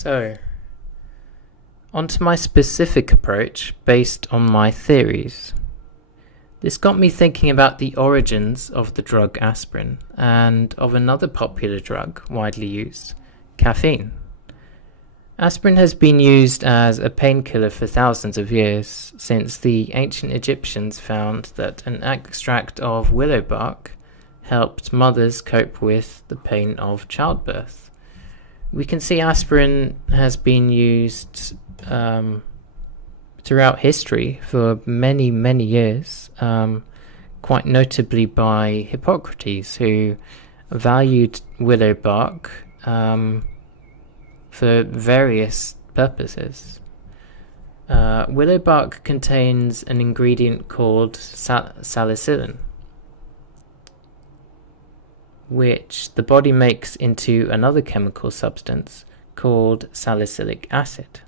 So, onto my specific approach based on my theories. This got me thinking about the origins of the drug aspirin and of another popular drug widely used, caffeine. Aspirin has been used as a painkiller for thousands of years, since the ancient Egyptians found that an extract of willow bark helped mothers cope with the pain of childbirth. We can see aspirin has been used throughout history for many, many years, quite notably by Hippocrates, who valued willow bark for various purposes. Willow bark contains an ingredient called salicylin, which the body makes into another chemical substance called salicylic acid.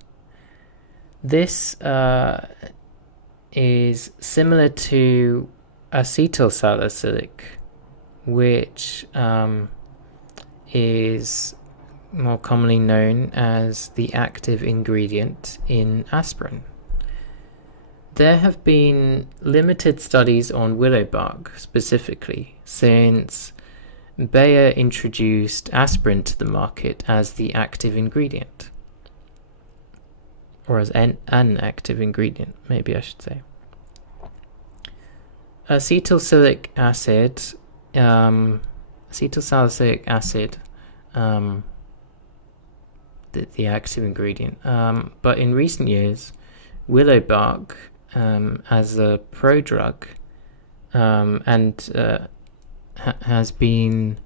This is similar to acetylsalicylic, which is more commonly known as the active ingredient in aspirin. There have been limited studies on willow bark specifically, since Bayer introduced aspirin to the market as the active ingredient, or as an active ingredient, maybe I should say. Acetylsalicylic acid, the active ingredient. But in recent years, willow bark as a prodrug has been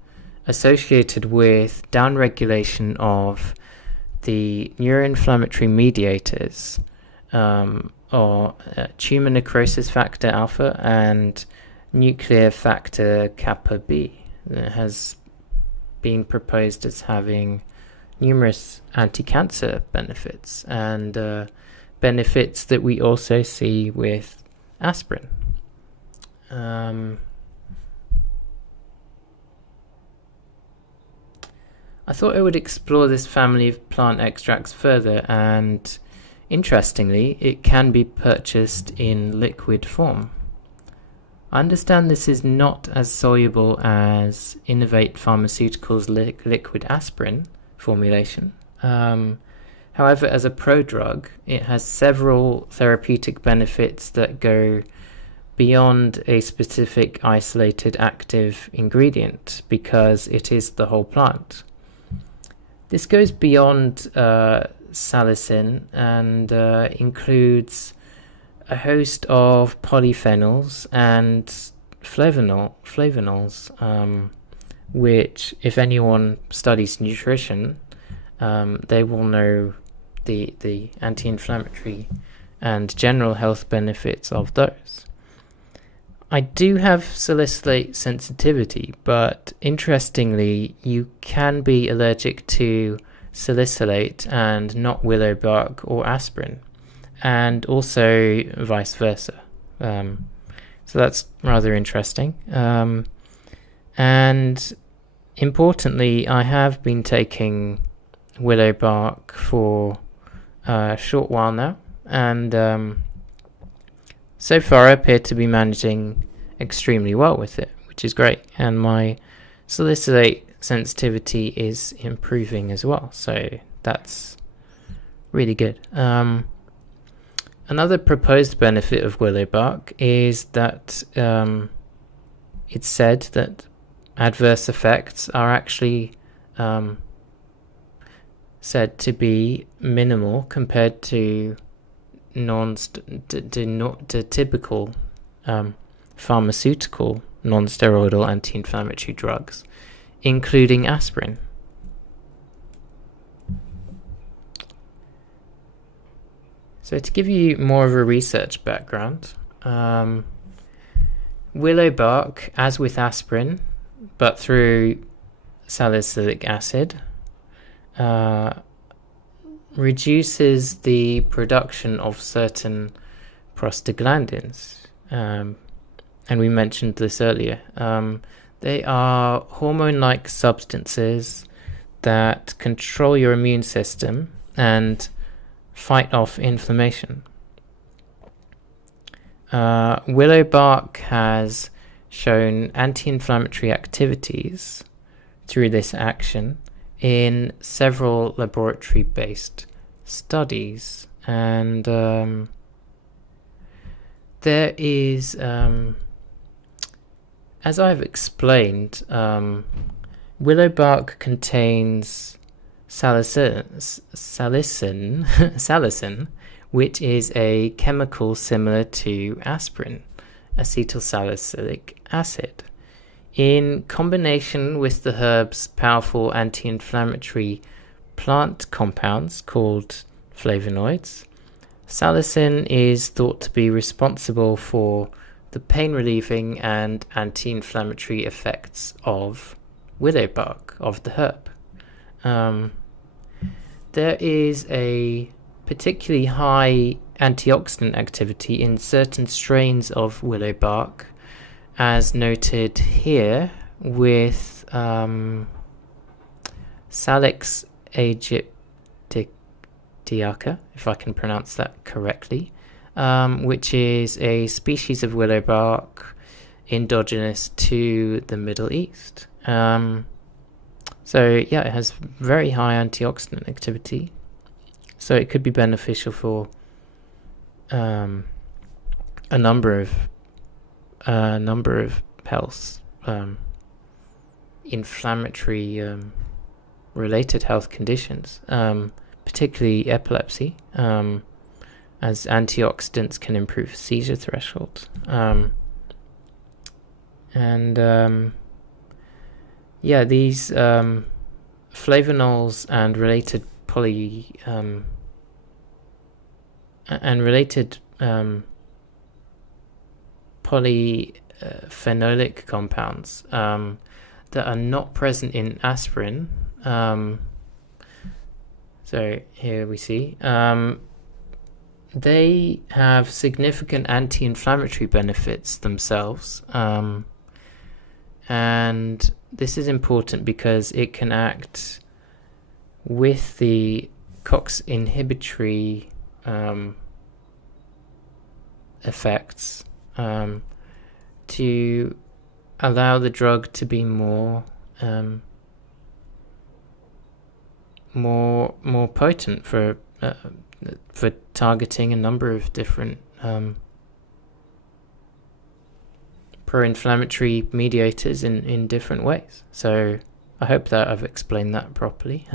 associated with downregulation of the neuroinflammatory mediators, or tumor necrosis factor alpha and nuclear factor kappa B. It has been proposed as having numerous anti-cancer benefits, and benefits that we also see with aspirin. I thought I would explore this family of plant extracts further, and interestingly, it can be purchased in liquid form. I understand this is not as soluble as Innovate Pharmaceuticals' liquid aspirin formulation. However, as a prodrug, it has several therapeutic benefits that go beyond a specific isolated active ingredient, because it is the whole plant. This goes beyond salicin and includes a host of polyphenols and flavonols, which, if anyone studies nutrition, they will know the anti-inflammatory and general health benefits of those. I do have salicylate sensitivity, but interestingly, you can be allergic to salicylate and not willow bark or aspirin, and also vice versa. So that's rather interesting. And importantly, I have been taking willow bark for a short while now, and so far I appear to be managing extremely well with it, which is great, and my salicylate sensitivity is improving as well, so that's really good. Another proposed benefit of willow bark is that it's said that adverse effects are actually said to be minimal compared to typical pharmaceutical non-steroidal anti-inflammatory drugs, including aspirin. So to give you more of a research background, willow bark, as with aspirin, but through salicylic acid, reduces the production of certain prostaglandins, and we mentioned this earlier. They are hormone-like substances that control your immune system and fight off inflammation. Willow bark has shown anti-inflammatory activities through this action in several laboratory-based studies, and there is, as I've explained, willow bark contains salicin, which is a chemical similar to aspirin, acetylsalicylic acid. In combination with the herb's powerful anti-inflammatory plant compounds called flavonoids, salicin is thought to be responsible for the pain-relieving and anti-inflammatory effects of willow bark, of the herb. There is a particularly high antioxidant activity in certain strains of willow bark, as noted here with Salix aegyptiaca, if I can pronounce that correctly, which is a species of willow bark endogenous to the Middle East. So yeah, it has very high antioxidant activity, so it could be beneficial for a number of health inflammatory related health conditions, particularly epilepsy, as antioxidants can improve seizure thresholds. These flavonols and related polyphenolic compounds that are not present in aspirin. So here we see they have significant anti-inflammatory benefits themselves, and this is important because it can act with the COX inhibitory effects to allow the drug to be more potent for targeting a number of different pro-inflammatory mediators in different ways. So I hope that I've explained that properly.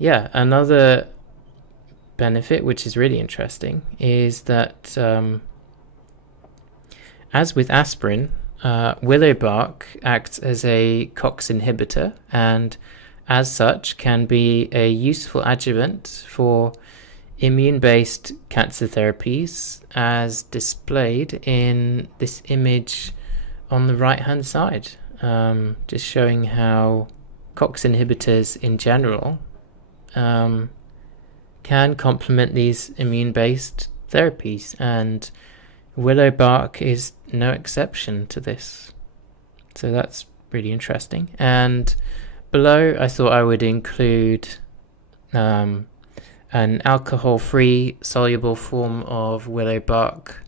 Another benefit, which is really interesting, is that as with aspirin, willow bark acts as a COX inhibitor, and as such can be a useful adjuvant for immune-based cancer therapies, as displayed in this image on the right-hand side, just showing how COX inhibitors in general can complement these immune-based therapies, and willow bark is no exception to this. So that's really interesting. And below, I thought I would include an alcohol-free soluble form of willow bark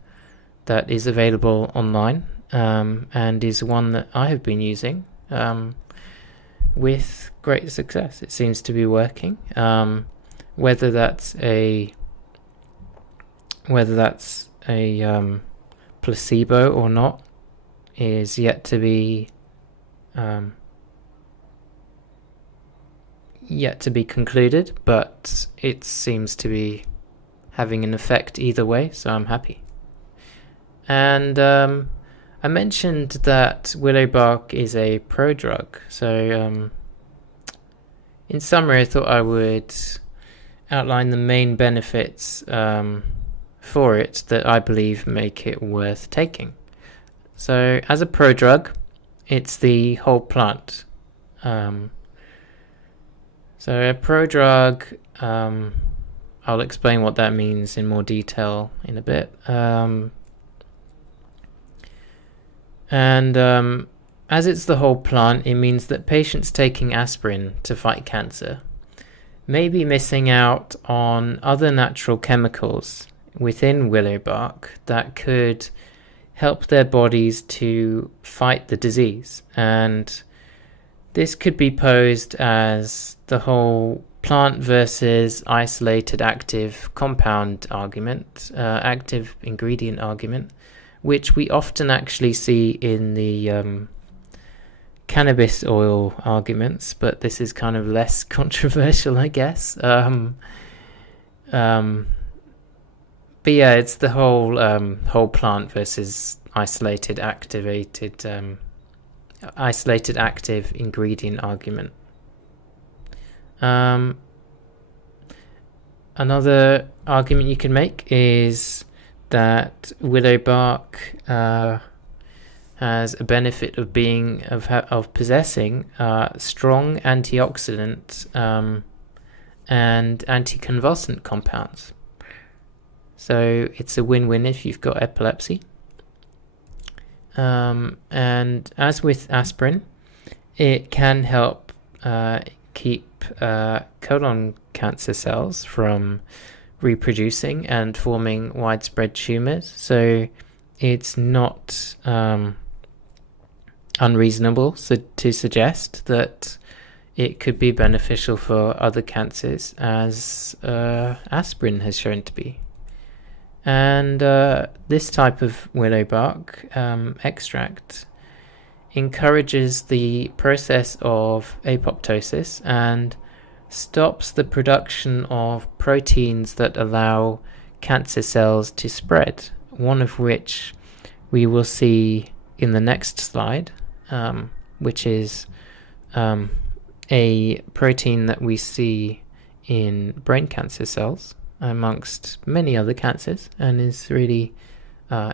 that is available online, and is one that I have been using with great success. It seems to be working. Whether that's a placebo or not is yet to be concluded, but it seems to be having an effect either way, so I'm happy. And I mentioned that willow bark is a prodrug, so in summary, I thought I would outline the main benefits for it that I believe make it worth taking. So as a prodrug, it's the whole plant. So a prodrug, I'll explain what that means in more detail in a bit. as it's the whole plant, it means that patients taking aspirin to fight cancer may be missing out on other natural chemicals within willow bark that could help their bodies to fight the disease. And this could be posed as the whole plant versus isolated active compound argument, active ingredient argument, which we often actually see in the cannabis oil arguments, but this is kind of less controversial, I guess. But yeah, it's the whole plant versus isolated active ingredient argument. Another argument you can make is that willow bark has a benefit of possessing strong antioxidant and anticonvulsant compounds. So it's a win-win if you've got epilepsy. And as with aspirin, it can help keep colon cancer cells from reproducing and forming widespread tumors. So it's not unreasonable to suggest that it could be beneficial for other cancers, as aspirin has shown to be. And this type of willow bark extract encourages the process of apoptosis and stops the production of proteins that allow cancer cells to spread, one of which we will see in the next slide, which is a protein that we see in brain cancer cells amongst many other cancers, and is really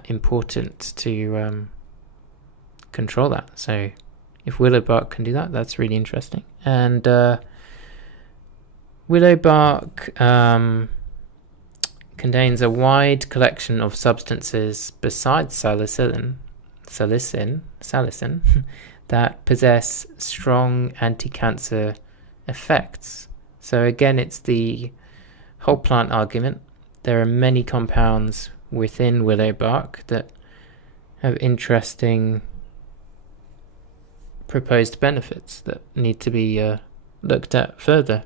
important to control that. So if willow bark can do that, that's really interesting. And willow bark contains a wide collection of substances besides salicin that possess strong anti-cancer effects. So again, it's the whole plant argument. There are many compounds within willow bark that have interesting proposed benefits that need to be looked at further.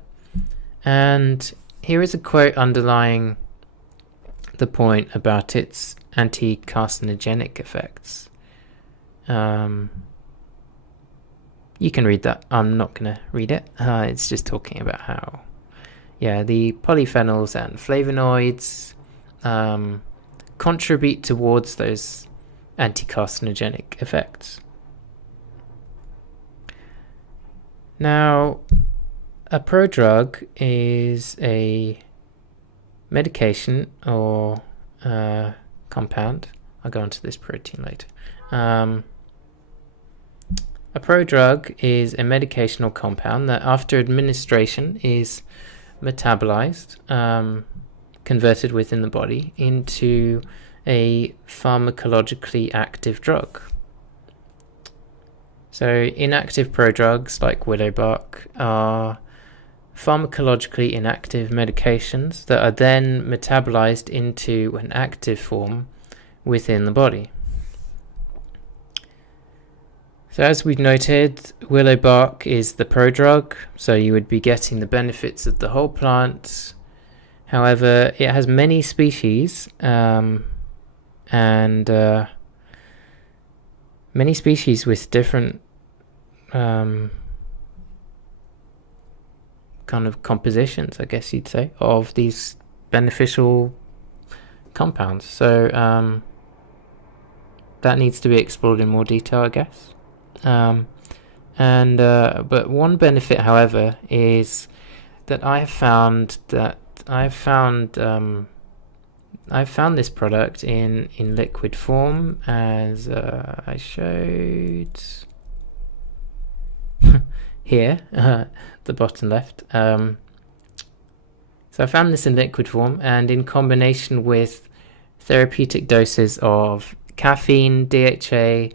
And here is a quote underlying the point about its anti-carcinogenic effects. You can read that. I'm not going to read it. It's just talking about how, the polyphenols and flavonoids contribute towards those anti-carcinogenic effects. Now, a prodrug is a medication or compound. I'll go into this protein later. A prodrug is a medication or compound that after administration is metabolized, converted within the body into a pharmacologically active drug. So inactive prodrugs like willow bark are pharmacologically inactive medications that are then metabolized into an active form within the body. So as we've noted, willow bark is the prodrug, so you would be getting the benefits of the whole plant. However, it has many species, and many species with different kind of compositions, I guess you'd say, of these beneficial compounds. So that needs to be explored in more detail, I guess. But one benefit, however, is that I've found this product in liquid form, as I showed here, the bottom left. So I found this in liquid form, and in combination with therapeutic doses of caffeine, DHA,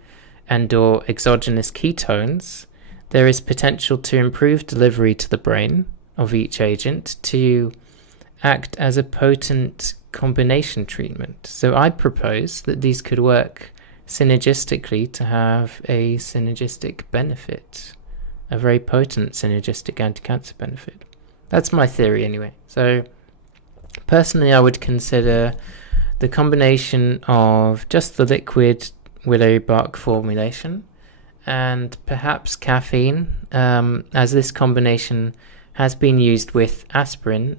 and or exogenous ketones, there is potential to improve delivery to the brain of each agent to act as a potent combination treatment. So I propose that these could work synergistically to have a synergistic benefit, a very potent synergistic anti-cancer benefit. That's my theory anyway. So personally, I would consider the combination of just the liquid willow bark formulation and perhaps caffeine, as this combination has been used with aspirin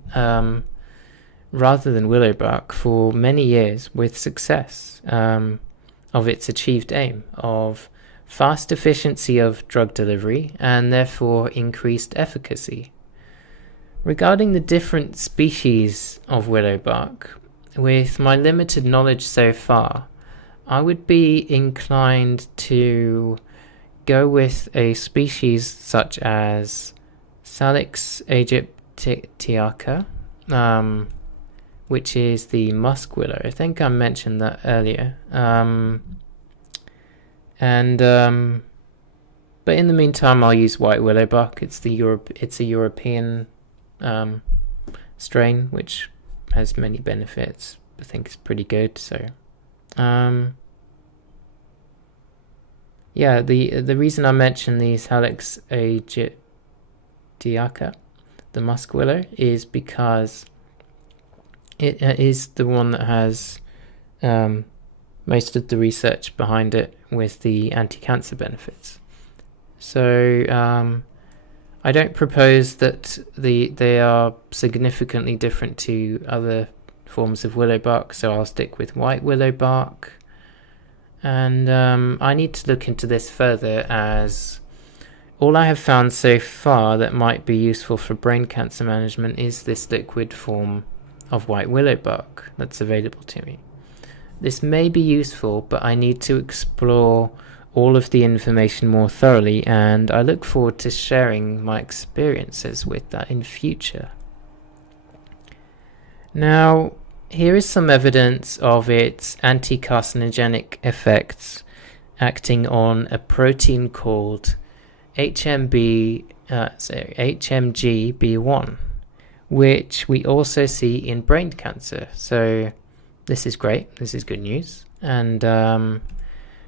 rather than willow bark for many years with success of its achieved aim of fast efficiency of drug delivery and therefore increased efficacy. Regarding the different species of willow bark, with my limited knowledge so far, I would be inclined to go with a species such as Salix aegyptiaca, which is the musk willow. I think I mentioned that earlier. But in the meantime, I'll use white willow bark. It's a European strain which has many benefits. I think it's pretty good. So, yeah, the reason I mentioned the Salix aegyptiaca, the musk willow, is because it is the one that has most of the research behind it with the anti-cancer benefits. So I don't propose that they are significantly different to other forms of willow bark, so I'll stick with white willow bark. And I need to look into this further, as all I have found so far that might be useful for brain cancer management is this liquid form of white willow bark that's available to me. This may be useful, but I need to explore all of the information more thoroughly, and I look forward to sharing my experiences with that in future. Now, here is some evidence of its anti-carcinogenic effects acting on a protein called HMGB1, which we also see in brain cancer. So this is great. This is good news. And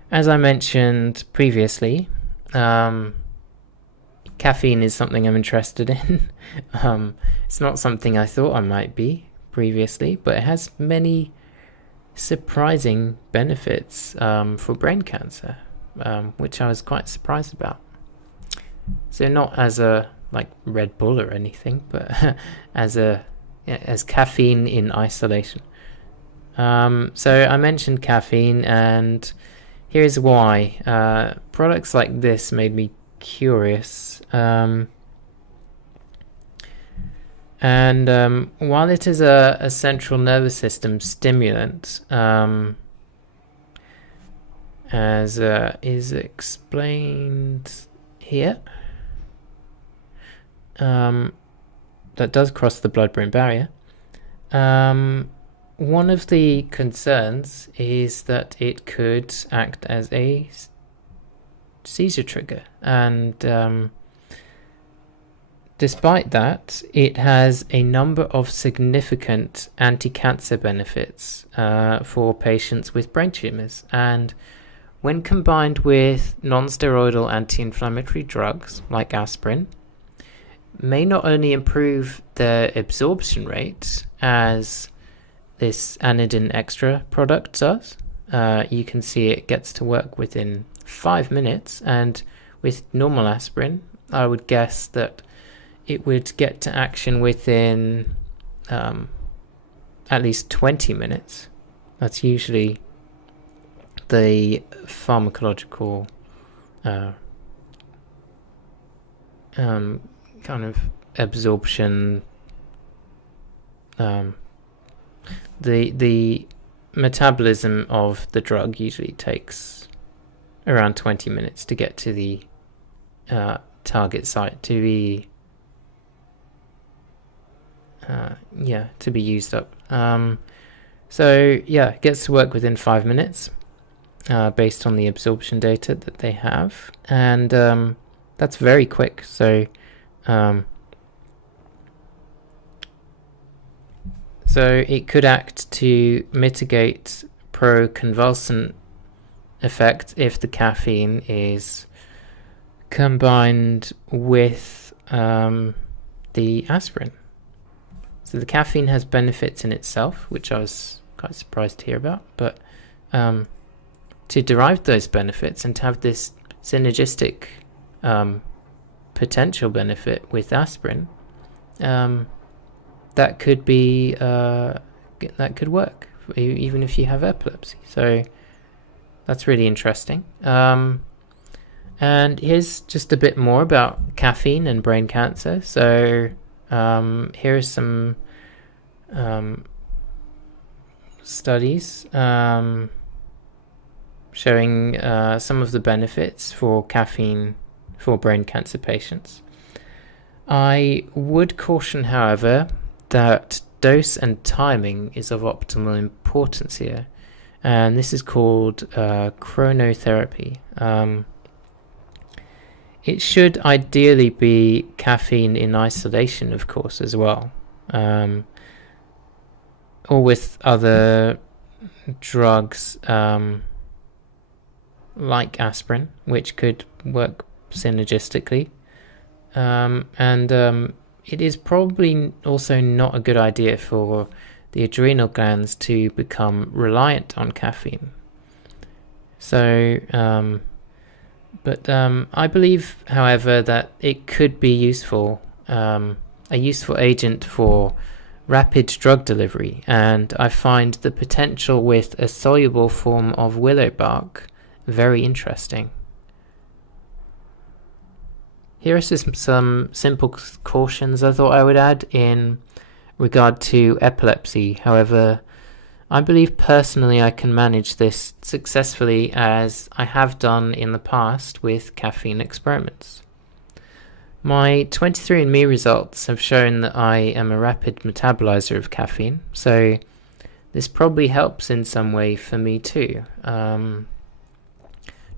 as I mentioned previously, caffeine is something I'm interested in. It's not something I thought I might be previously, but it has many surprising benefits for brain cancer, which I was quite surprised about. So not as a like Red Bull or anything, but as caffeine in isolation. So I mentioned caffeine, and here's why. Products like this made me curious. And while it is a central nervous system stimulant, as is explained here, that does cross the blood-brain barrier. One of the concerns is that it could act as a seizure trigger, and despite that, it has a number of significant anti-cancer benefits for patients with brain tumors, and when combined with non-steroidal anti-inflammatory drugs like aspirin, may not only improve the absorption rate as this anodin extra product does. You can see it gets to work within 5 minutes, and with normal aspirin, I would guess that it would get to action within at least 20 minutes. That's usually the pharmacological kind of absorption. The metabolism of the drug usually takes around 20 minutes to get to the target site to be used up. So yeah, it gets to work within 5 minutes. based on the absorption data that they have, and that's very quick. So it could act to mitigate pro-convulsant effect if the caffeine is combined with the aspirin. So the caffeine has benefits in itself, which I was quite surprised to hear about, but to derive those benefits and to have this synergistic potential benefit with aspirin, that could be that could work even if you have epilepsy. So that's really interesting. And here's just a bit more about caffeine and brain cancer. So here are some studies showing some of the benefits for caffeine for brain cancer patients. I would caution, however, that dose and timing is of optimal importance here, and this is called chronotherapy. It should ideally be caffeine in isolation, of course, as well, or with other drugs like aspirin, which could work synergistically. And it is probably also not a good idea for the adrenal glands to become reliant on caffeine. So, I believe, however, that it could be useful, a useful agent for rapid drug delivery, and I find the potential with a soluble form of willow bark very interesting. Here are some simple cautions I thought I would add in regard to epilepsy. However, I believe personally I can manage this successfully, as I have done in the past with caffeine experiments. My 23andMe results have shown that I am a rapid metabolizer of caffeine, so this probably helps in some way for me too.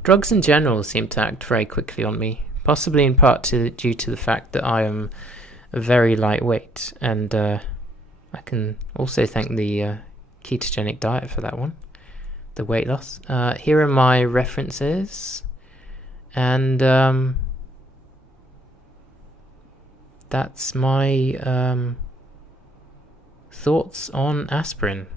Drugs in general seem to act very quickly on me, possibly in part due to the fact that I am very lightweight, and I can also thank the ketogenic diet for that one, the weight loss. Here are my references, and that's my thoughts on aspirin.